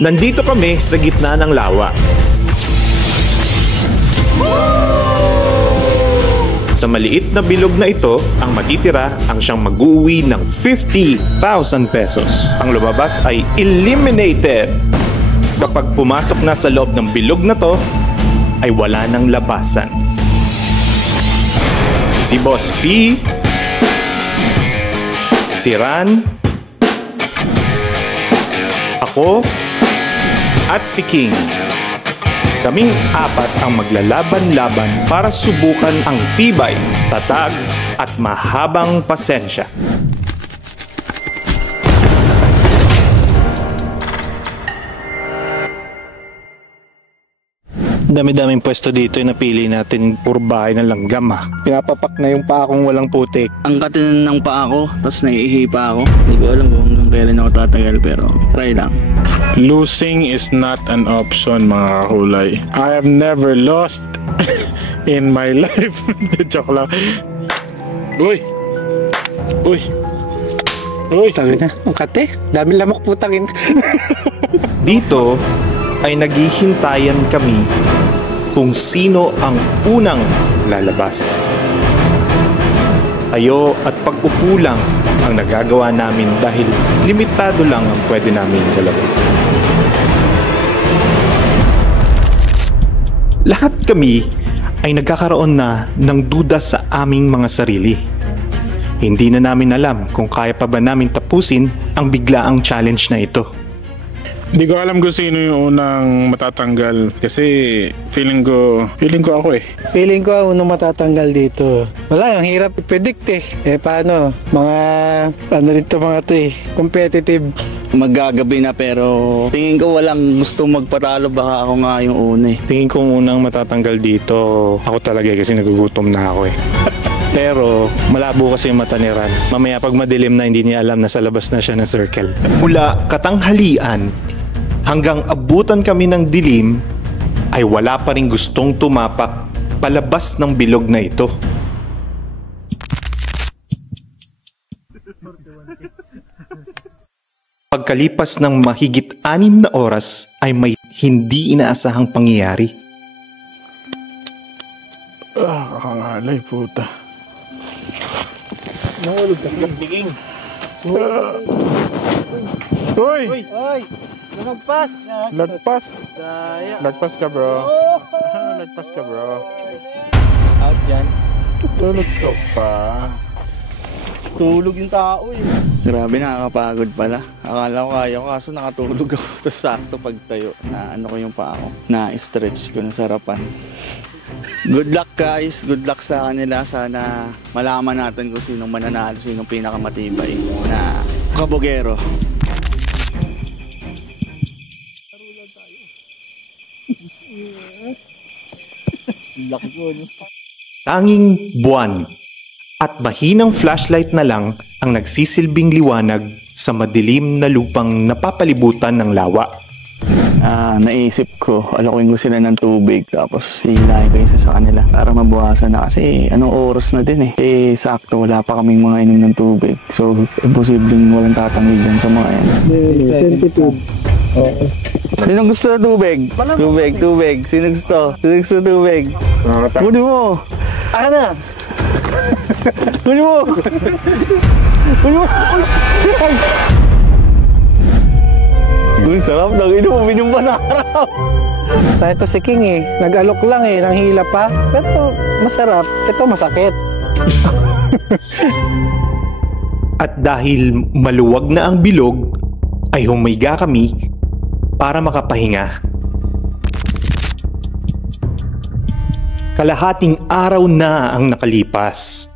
Nandito kami sa gitna ng lawa. Sa maliit na bilog na ito, ang matitira ang siyang mag-uwi ng 50,000 pesos. Ang lumabas ay eliminated. Kapag pumasok na sa loob ng bilog na to, ay wala nang labasan. Si Boss P, si Ran, ako, at si King. Kaming apat ang maglalaban-laban para subukan ang tibay, tatag at mahabang pasensya. Dami-daming pwesto dito yung napili natin, puro bahay ng langgam ha. Pinapapak na yung paa kong walang putik. Ang katinan ng paa ko, tapos naiihi pa ako. Hindi ko alam kung hanggang kailan ako tatagal pero try lang. Losing is not an option mga kahulay. I have never lost in my life. Joke lang. Uy! Uy! Uy! Tangin na, ang kate. Dami lamok putangin. Dito ay naghihintayan kami kung sino ang unang lalabas. Tayo at pag-upo lang ang nagagawa namin dahil limitado lang ang pwede namin galawin. Lahat kami ay nagkakaroon na ng duda sa aming mga sarili. Hindi na namin alam kung kaya pa ba namin tapusin ang biglaang challenge na ito. Hindi ko alam kung sino yung unang matatanggal kasi feeling ko ako eh. Feeling ko ang unang matatanggal dito. Wala, ang hirap i-predict eh. Paano? Mga, ano rin to mga to eh. Competitive. Maggagabi na pero tingin ko walang gusto magpatalo, baka ako nga yung una eh. Tingin ko unang matatanggal dito ako talaga kasi nagugutom na ako eh. Pero malabo kasi yung mata ni Ran. Mamaya pag madilim na hindi niya alam na sa labas na siya ng circle. Mula katanghalian hanggang abutan kami ng dilim ay wala pa rin gustong tumapak palabas ng bilog na ito. Pagkalipas ng mahigit 6 na oras ay may hindi inaasahang pangyayari. Kakangalay puta. Nahulog ka. Biging. Uy! Oy! Lumagpas! Lagpas! Daya. Lagpas ka bro. Lagpas ka bro. Out yan. Tulog ka pa. Tulog yung tao eh. Grabe, nakakapagod pala. Akala ko kaya ko kaso nakatulog ako. Tapos sakto pagtayo na ano ko yung paa ko. Na-stretch ko na sarapan. Good luck guys, good luck sa kanila. Sana malaman natin kung sinong mananalo, sinong pinakamatibay na kabogero. Tanging buwan at mahinang flashlight na lang ang nagsisilbing liwanag sa madilim na lupang napapalibutan ng lawa. Naisip ko, alokin ko sila ng tubig tapos hilahin ko isa sa kanila para mabawasan na kasi anong oras na din eh. Sakto wala pa kaming mga inom ng tubig. So, imposibleng walang tatangig dyan sa mga yan. Sensitive. Oo. Sinong gusto na tubig? Tubig. Sino gusto? Sino gusto tubig? Kunin mo! Aka na! Kunin mo! Kunin mo! Uy, sarap. Uminom pa sa harap. Ito si King eh. Nag-alok lang eh. Nang hila pa. Pero masarap. Ito masakit. At dahil maluwag na ang bilog, ay humiga kami para makapahinga. Kalahating araw na ang nakalipas.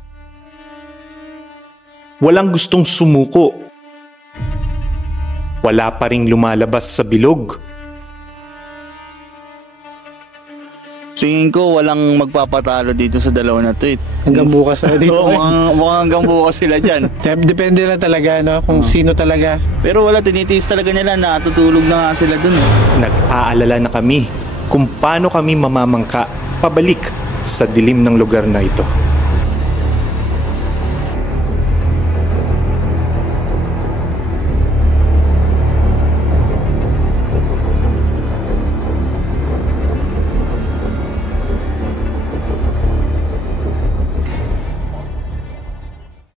Walang gustong sumuko. Wala pa ring lumalabas sa bilog. Tingin ko walang magpapatalo dito sa dalawa na to eh. Hanggang bukas na dito. Oo, mukhang hanggang bukas sila dyan. Depende lang talaga no? Kung sino talaga. Pero wala, tinitiis talaga nila, natutulog na nga sila dun eh. Nag-aalala na kami kung paano kami mamamangka pabalik sa dilim ng lugar na ito.